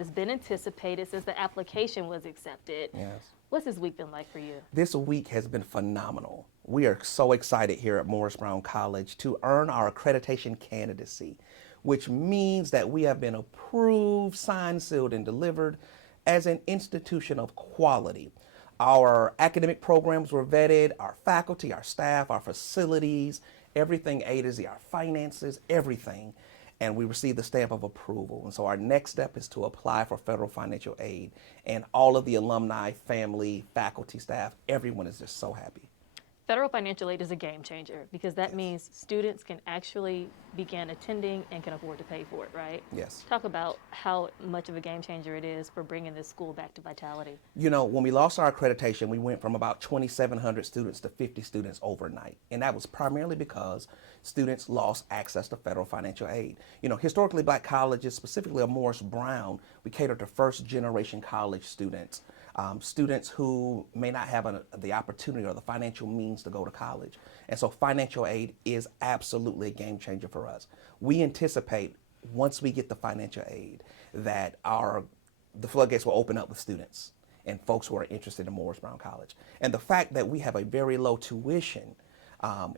It's been anticipated since the application was accepted. Yes. What's this week been like for you? This week has been phenomenal. We are so excited here at Morris Brown College to earn our accreditation candidacy, which means that we have been approved, signed, sealed, and delivered as an institution of quality. Our academic programs were vetted, our faculty, our staff, our facilities, everything A to Z, our finances, everything. And we received the stamp of approval. And so our next step is to apply for federal financial aid. And all of the alumni, family, faculty, staff, everyone is just so happy. Federal financial aid is a game changer because that means students can actually begin attending and can afford to pay for it, right? Yes. Talk about how much of a game changer it is for bringing this school back to vitality. You know, when we lost our accreditation, we went from about 2,700 students to 50 students overnight. And that was primarily because students lost access to federal financial aid. You know, historically black colleges, specifically at Morris Brown, we cater to first generation college students. Students who may not have the opportunity or the financial means to go to college. And so financial aid is absolutely a game changer for us. We anticipate once we get the financial aid that the floodgates will open up with students and folks who are interested in Morris Brown College. And the fact that we have a very low tuition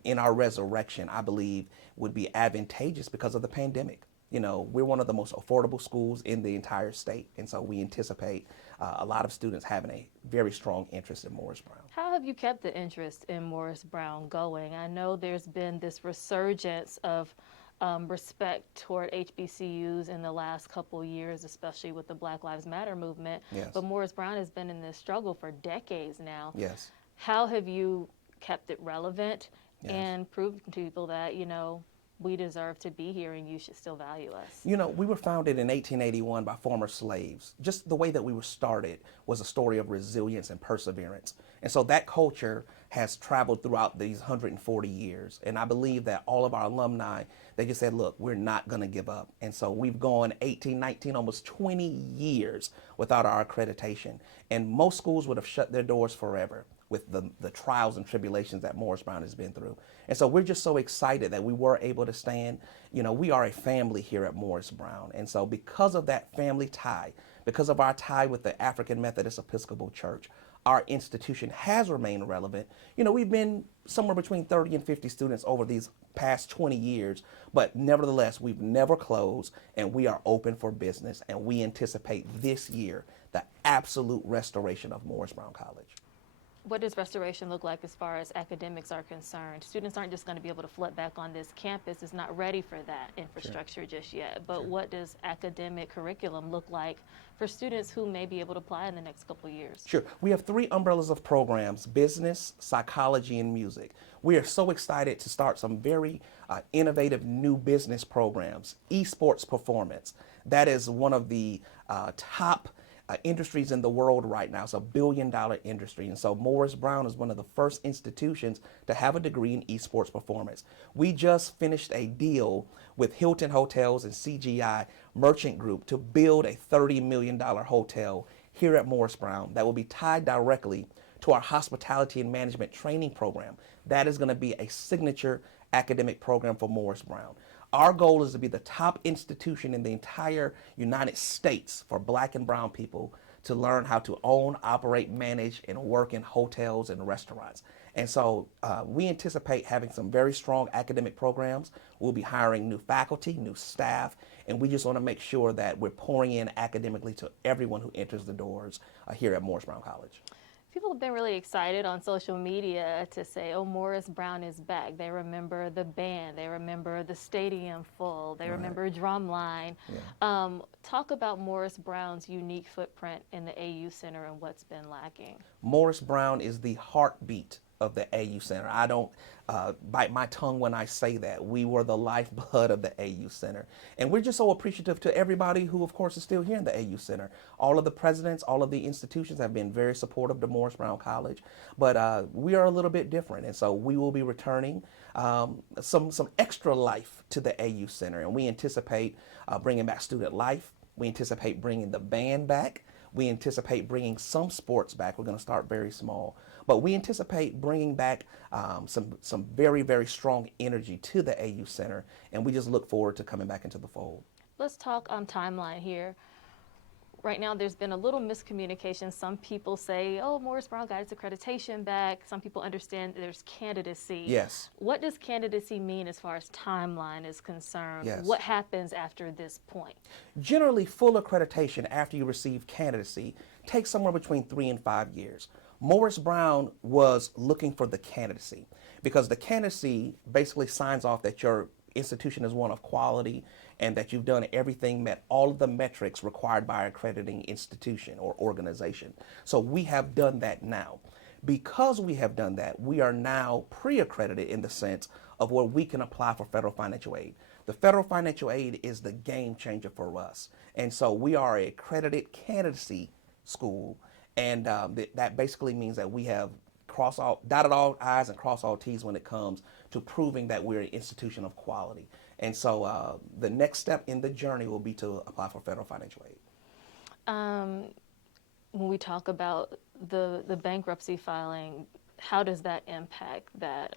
in our resurrection, I believe, would be advantageous because of the pandemic. You know, we're one of the most affordable schools in the entire state, and so we anticipate a lot of students having a very strong interest in Morris Brown. How have you kept the interest in Morris Brown going? I know there's been this resurgence of respect toward HBCUs in the last couple years, especially with the Black Lives Matter movement. Yes. But Morris Brown has been in this struggle for decades now. Yes. How have you kept it relevant Yes. and proved to people that, you know, we deserve to be here and you should still value us? You know, we were founded in 1881 by former slaves. Just the way that we were started was a story of resilience and perseverance. And so that culture has traveled throughout these 140 years. And I believe that all of our alumni, they just said, look, we're not going to give up. And so we've gone 18, 19, almost 20 years without our accreditation. And most schools would have shut their doors forever with the trials and tribulations that Morris Brown has been through. And so we're just so excited that we were able to stand. You know, we are a family here at Morris Brown. And so because of that family tie, because of our tie with the African Methodist Episcopal Church, our institution has remained relevant. You know, we've been somewhere between 30 and 50 students over these past 20 years, but nevertheless, we've never closed and we are open for business. And we anticipate this year the absolute restoration of Morris Brown College. What does restoration look like as far as academics are concerned? Students aren't just going to be able to flood back on this campus. It's not ready for that infrastructure just yet. But what does academic curriculum look like for students who may be able to apply in the next couple of years? Sure. We have 3 umbrellas of programs: business, psychology, and music. We are so excited to start some very innovative new business programs. Esports performance. That is one of the top industries in the world right now. It's a billion-dollar industry. And so Morris Brown is one of the first institutions to have a degree in esports performance. We just finished a deal with Hilton Hotels and CGI Merchant Group to build a $30 million hotel here at Morris Brown that will be tied directly to our hospitality and management training program. That is going to be a signature academic program for Morris Brown. Our goal is to be the top institution in the entire United States for black and brown people to learn how to own, operate, manage, and work in hotels and restaurants. And so we anticipate having some very strong academic programs. We'll be hiring new faculty, new staff, and we just want to make sure that we're pouring in academically to everyone who enters the doors here at Morris Brown College. People have been really excited on social media to say, oh, Morris Brown is back. They remember the band. They remember the stadium full. They remember Drumline. Yeah. Talk about Morris Brown's unique footprint in the AU Center and what's been lacking. Morris Brown is the heartbeat of the AU Center. I don't bite my tongue when I say that. We were the lifeblood of the AU Center. And we're just so appreciative to everybody who, of course, is still here in the AU Center. All of the presidents, all of the institutions have been very supportive to Morris Brown College. But we are a little bit different. And so we will be returning some extra life to the AU Center. And we anticipate bringing back student life. We anticipate bringing the band back. We anticipate bringing some sports back. We're going to start very small. But we anticipate bringing back some very, very strong energy to the AU Center. And we just look forward to coming back into the fold. Let's talk timeline here. right now there's been a little miscommunication. Some people say, oh, Morris Brown got its accreditation back. Some people understand there's candidacy. Yes. What does candidacy mean as far as timeline is concerned? Yes. What happens after this point? Generally, full accreditation after you receive candidacy takes somewhere between 3 and 5 years. Morris Brown was looking for the candidacy because the candidacy basically signs off that your institution is one of quality and that you've done everything, met all of the metrics required by an accrediting institution or organization. So we have done that now. Because we have done that, we are now pre-accredited in the sense of where we can apply for federal financial aid. The federal financial aid is the game changer for us. And so we are an accredited candidacy school. And that basically means that we have dotted all I's and crossed all T's when it comes to proving that we're an institution of quality. And so the next step in the journey will be to apply for federal financial aid. When we talk about the bankruptcy filing, how does that impact that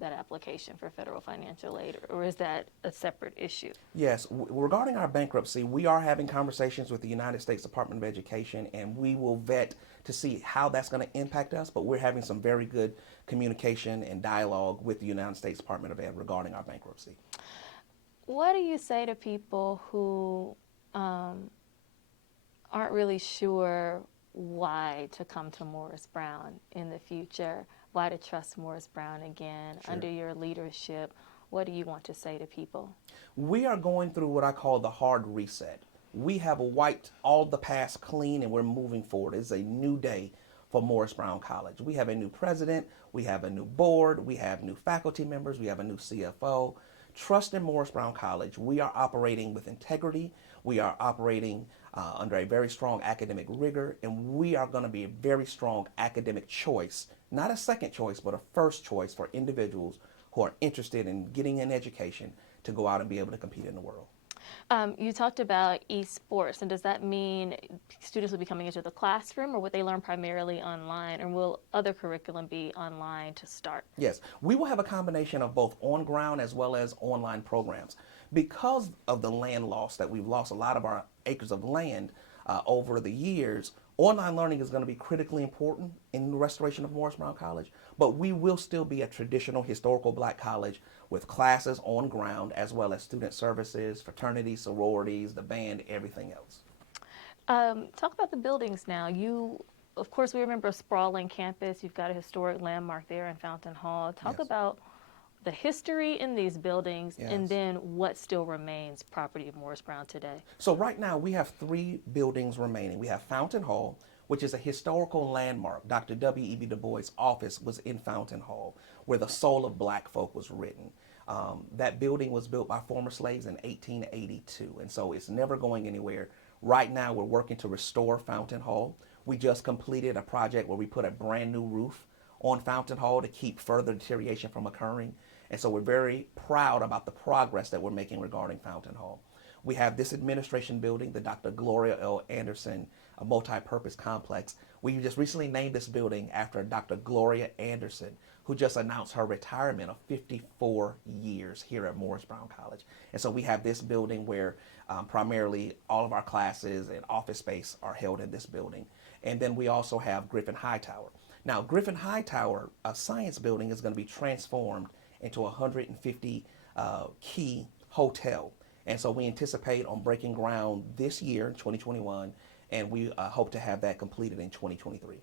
application for federal financial aid, or is that a separate issue? Yes, regarding our bankruptcy, we are having conversations with the United States Department of Education, and we will vet to see how that's going to impact us, but we're having some very good communication and dialogue with the United States Department of Ed regarding our bankruptcy. What do you say to people who aren't really sure why to come to Morris Brown in the future, why to trust Morris Brown again under your leadership? What do you want to say to people? We are going through what I call the hard reset. We have wiped all the past clean and we're moving forward. It's a new day for Morris Brown College. We have a new president, we have a new board, we have new faculty members, we have a new CFO. Trust in Morris Brown College. We are operating with integrity. We are operating under a very strong academic rigor, and we are going to be a very strong academic choice, not a second choice, but a first choice for individuals who are interested in getting an education to go out and be able to compete in the world. You talked about esports, and does that mean students will be coming into the classroom, or would they learn primarily online, or will other curriculum be online to start? Yes, we will have a combination of both on-ground as well as online programs. Because of the land loss, that we've lost a lot of our acres of land over the years, online learning is going to be critically important in the restoration of Morris Brown College, but we will still be a traditional historical black college with classes on ground as well as student services, fraternities, sororities, the band, everything else. Talk about the buildings now. Of course, we remember a sprawling campus. You've got a historic landmark there in Fountain Hall. Talk about the history in these buildings and then what still remains property of Morris Brown today. So right now we have 3 buildings remaining. We have Fountain Hall, which is a historical landmark. Dr. W.E.B. Du Bois' office was in Fountain Hall, where the soul of black folk was written. That building was built by former slaves in 1882, and so it's never going anywhere. Right now we're working to restore Fountain Hall. We just completed a project where we put a brand new roof on Fountain Hall to keep further deterioration from occurring. And so we're very proud about the progress that we're making regarding Fountain Hall. We have this administration building, the Dr. Gloria L. Anderson multi-purpose complex. We just recently named this building after Dr. Gloria Anderson, who just announced her retirement of 54 years here at Morris Brown College. And so we have this building where primarily all of our classes and office space are held in this building. And then we also have Griffin Hightower. Now, Griffin Hightower, a science building, is going to be transformed into a 150 key hotel. And so we anticipate on breaking ground this year, 2021, and we hope to have that completed in 2023.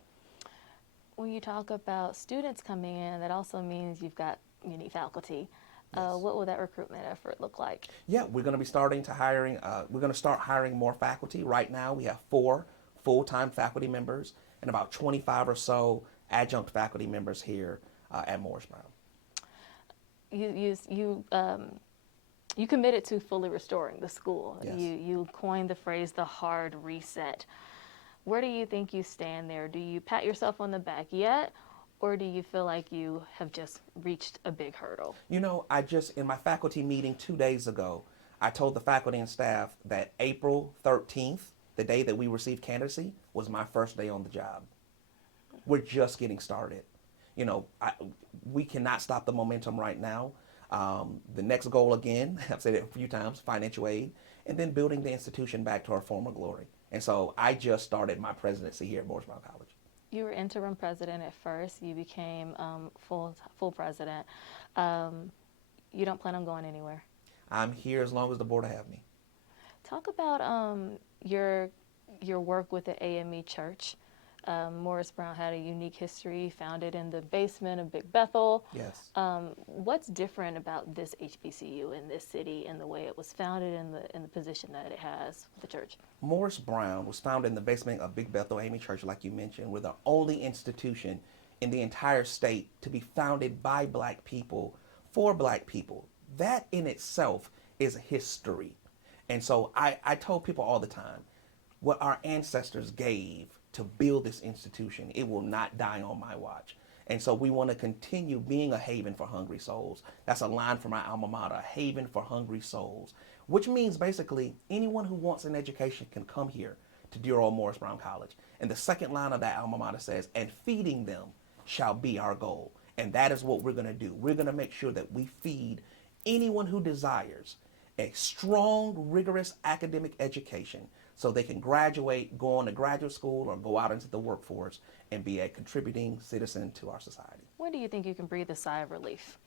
When you talk about students coming in, that also means you've got unique faculty. What will that recruitment effort look like? Yeah, we're going to be starting to hiring. We're going to start hiring more faculty. Right now, we have 4 full-time faculty members and about 25 or so adjunct faculty members here at Morris Brown. You committed to fully restoring the school. Yes. You coined the phrase the hard reset. Where do you think you stand there? Do you pat yourself on the back yet, or do you feel like you have just reached a big hurdle? You know, in my faculty meeting 2 days ago, I told the faculty and staff that April 13th, the day that we received candidacy, was my first day on the job. We're just getting started. You know, we cannot stop the momentum right now. The next goal, again, I've said it a few times, financial aid, and then building the institution back to our former glory. And so I just started my presidency here at Morris Brown College. You were interim president at first. You became full president. You don't plan on going anywhere. I'm here as long as the board will have me. Talk about your work with the AME Church. Morris Brown had a unique history, founded in the basement of Big Bethel. Yes. What's different about this HBCU in this city and the way it was founded and the position that it has with the church? Morris Brown was founded in the basement of Big Bethel AME Church, like you mentioned. We're the only institution in the entire state to be founded by black people for black people. That in itself is history. And so I told people all the time, what our ancestors gave to build this institution, it will not die on my watch. And so we want to continue being a haven for hungry souls. That's a line from my alma mater, a haven for hungry souls, which means basically anyone who wants an education can come here to dear old Morris Brown College. And the second line of that alma mater says, and feeding them shall be our goal. And that is what we're going to do. We're going to make sure that we feed anyone who desires a strong, rigorous academic education so they can graduate, go on to graduate school, or go out into the workforce and be a contributing citizen to our society. When do you think you can breathe a sigh of relief?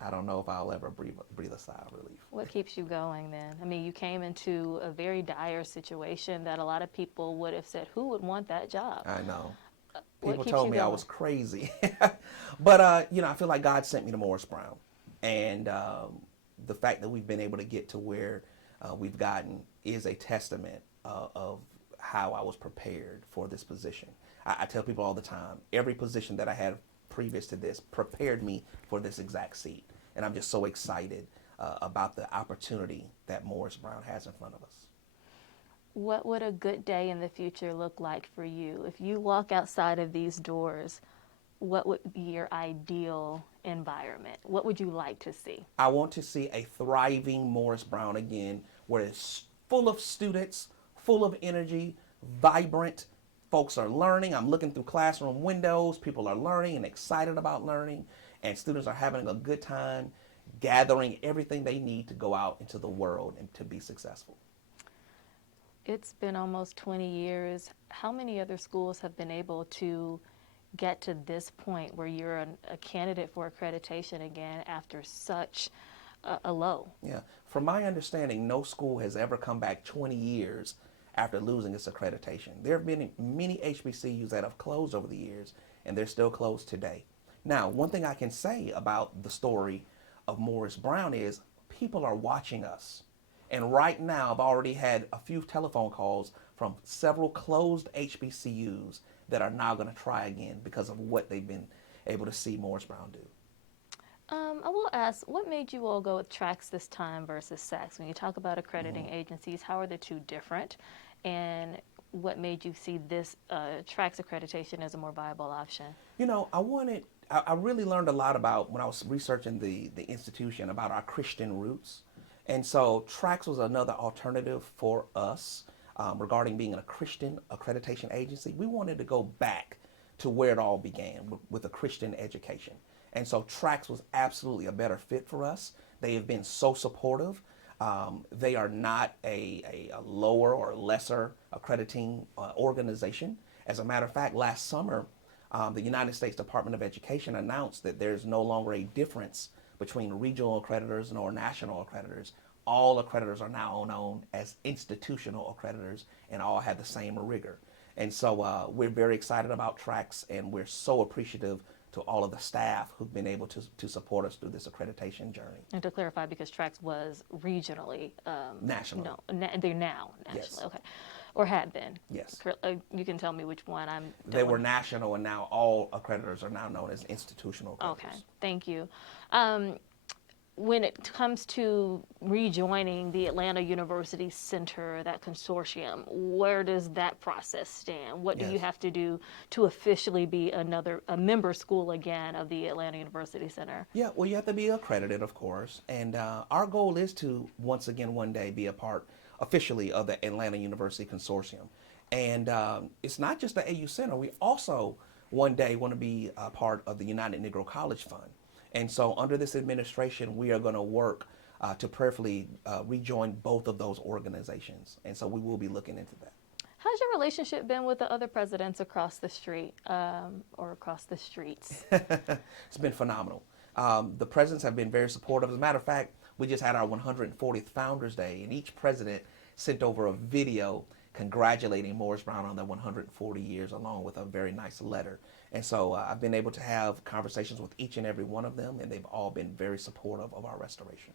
I don't know if I'll ever breathe a sigh of relief. What keeps you going then? I mean, you came into a very dire situation that a lot of people would have said, who would want that job? I know. What People keeps told you me I going? was crazy. But, I feel like God sent me to Morris Brown. And the fact that we've been able to get to where we've gotten is a testament of how I was prepared for this position. I tell people all the time, every position that I had previous to this prepared me for this exact seat. And I'm just so excited about the opportunity that Morris Brown has in front of us. What would a good day in the future look like for you? If you walk outside of these doors, what would be your ideal environment? What would you like to see? I want to see a thriving Morris Brown again, where it's full of students, full of energy, vibrant. Folks are learning. I'm looking through classroom windows. People are learning and excited about learning, and students are having a good time gathering everything they need to go out into the world and to be successful. It's been almost 20 years. How many other schools have been able to get to this point where you're a candidate for accreditation again after such a low? Yeah. From my understanding, no school has ever come back 20 years after losing its accreditation. There have been many HBCUs that have closed over the years, and they're still closed today. Now, one thing I can say about the story of Morris Brown is people are watching us. And right now, I've already had a few telephone calls from several closed HBCUs that are now going to try again because of what they've been able to see Morris Brown do. I will ask, what made you all go with TRACS this time versus SACS? When you talk about accrediting agencies, how are the two different? And what made you see this TRACS accreditation as a more viable option? I really learned a lot about, when I was researching the institution, about our Christian roots. And so TRACS was another alternative for us regarding being a Christian accreditation agency. We wanted to go back to where it all began with a Christian education. And so TRACS was absolutely a better fit for us. They have been so supportive. They are not a lower or lesser accrediting organization. As a matter of fact, last summer, the United States Department of Education announced that there's no longer a difference between regional accreditors or national accreditors. All accreditors are now known as institutional accreditors and all have the same rigor. And so we're very excited about TRACS, and we're so appreciative to all of the staff who've been able to support us through this accreditation journey. And to clarify, because TRACS was regionally National. No, they're now nationally. Yes. Okay, or had been. Yes. You can tell me which one I'm. They were national, and now all accreditors are now known as institutional accreditors. Okay, thank you. When it comes to rejoining the Atlanta University Center, that consortium, where does that process stand? What do you Yes. have to do to officially be a member school again of the Atlanta University Center? Yeah, well, you have to be accredited, of course. And our goal is to, once again, one day be a part officially of the Atlanta University Consortium. And it's not just the AU Center. We also one day want to be a part of the United Negro College Fund. And so under this administration, we are going to work to prayerfully rejoin both of those organizations. And so we will be looking into that. How's your relationship been with the other presidents across the street or across the streets? It's been phenomenal. The presidents have been very supportive. As a matter of fact, we just had our 140th Founders Day, and each president sent over a video congratulating Morris Brown on their 140 years, along with a very nice letter. And so I've been able to have conversations with each and every one of them, and they've all been very supportive of our restoration.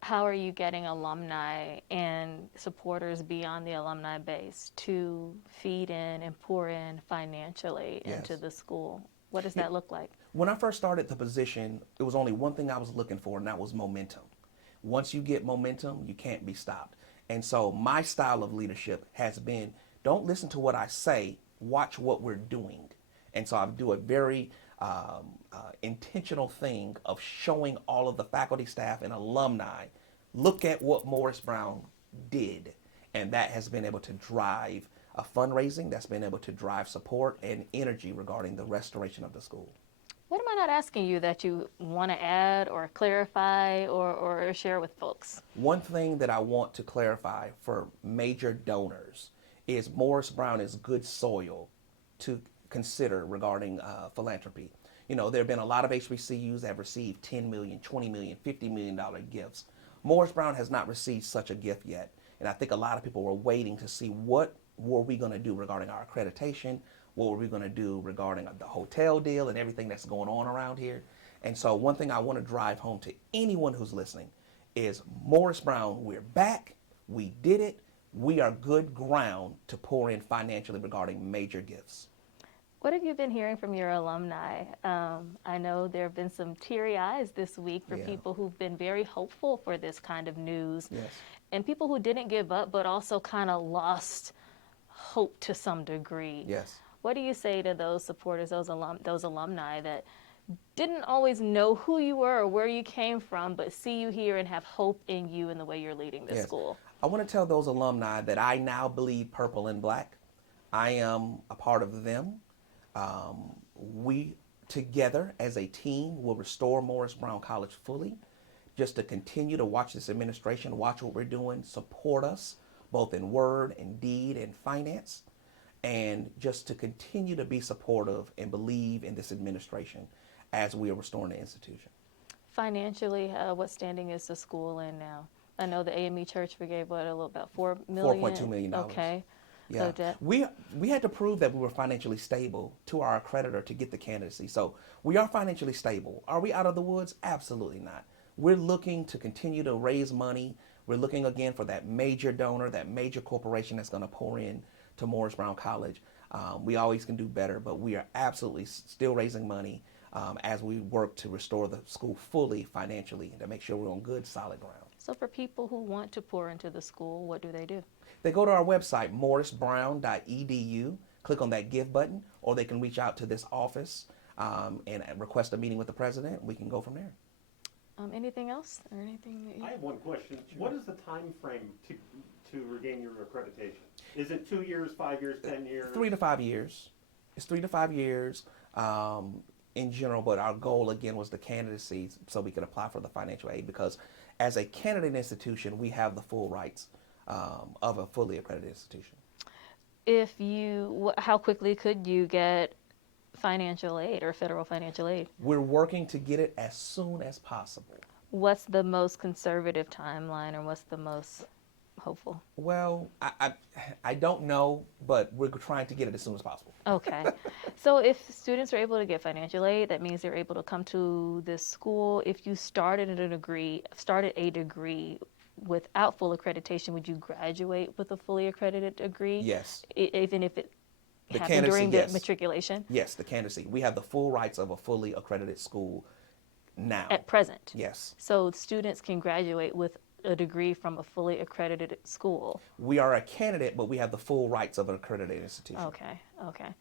How are you getting alumni and supporters beyond the alumni base to feed in and pour in financially into the school? What does that look like? When I first started the position, it was only one thing I was looking for, and that was momentum. Once you get momentum, you can't be stopped. And so my style of leadership has been, don't listen to what I say, watch what we're doing. And so I do a very intentional thing of showing all of the faculty, staff, and alumni, look at what Morris Brown did. And that has been able to drive a fundraising, that's been able to drive support and energy regarding the restoration of the school. What am I not asking you that you want to add or clarify or share with folks? One thing that I want to clarify for major donors is Morris Brown is good soil to consider regarding philanthropy. You know, there have been a lot of HBCUs that have received $10 million, $20 million, $50 million gifts. Morris Brown has not received such a gift yet. And I think a lot of people were waiting to see what were we going to do regarding our accreditation, what were we going to do regarding the hotel deal and everything that's going on around here. And so one thing I want to drive home to anyone who's listening is Morris Brown, we're back, we did it, we are good ground to pour in financially regarding major gifts. What have you been hearing from your alumni? I know there have been some teary eyes this week for people who've been very hopeful for this kind of news. Yes. And people who didn't give up but also kind of lost hope to some degree. Yes. What do you say to those supporters, those alumni that didn't always know who you were or where you came from, but see you here and have hope in you and the way you're leading this school? I want to tell those alumni that I now bleed purple and black. I am a part of them. We together as a team will restore Morris Brown College fully. Just to continue to watch this administration, watch what we're doing, support us both in word and deed and finance, and just to continue to be supportive and believe in this administration as we are restoring the institution. Financially, what standing is the school in now? I know the AME Church forgave about $4 million? $4.2 million. Okay. Yeah. So we had to prove that we were financially stable to our accreditor to get the candidacy. So we are financially stable. Are we out of the woods? Absolutely not. We're looking to continue to raise money. We're looking again for that major donor, that major corporation that's going to pour in to Morris Brown College. We always can do better, but we are absolutely still raising money as we work to restore the school fully financially to make sure we're on good, solid ground. So for people who want to pour into the school, what do they do? They go to our website, morrisbrown.edu, click on that give button, or they can reach out to this office and request a meeting with the president. We can go from there. Anything else or anything that you... I have one question. What is the time frame to regain your accreditation? Is it 2 years, 5 years, 10 years? 3 to 5 years. It's 3 to 5 years in general, but our goal again was the candidacy so we could apply for the financial aid, because as a candidate institution, we have the full rights of a fully accredited institution. How quickly could you get financial aid or federal financial aid? We're working to get it as soon as possible. What's the most conservative timeline, or what's the most hopeful? Well, I don't know, but we're trying to get it as soon as possible. Okay. So if students are able to get financial aid, that means they're able to come to this school. If you started a degree without full accreditation, would you graduate with a fully accredited degree? Yes. Even if it The happened during the yes. matriculation? Yes, the candidacy. We have the full rights of a fully accredited school now. At present? Yes. So students can graduate with a degree from a fully accredited school? We are a candidate, but we have the full rights of an accredited institution. Okay, okay.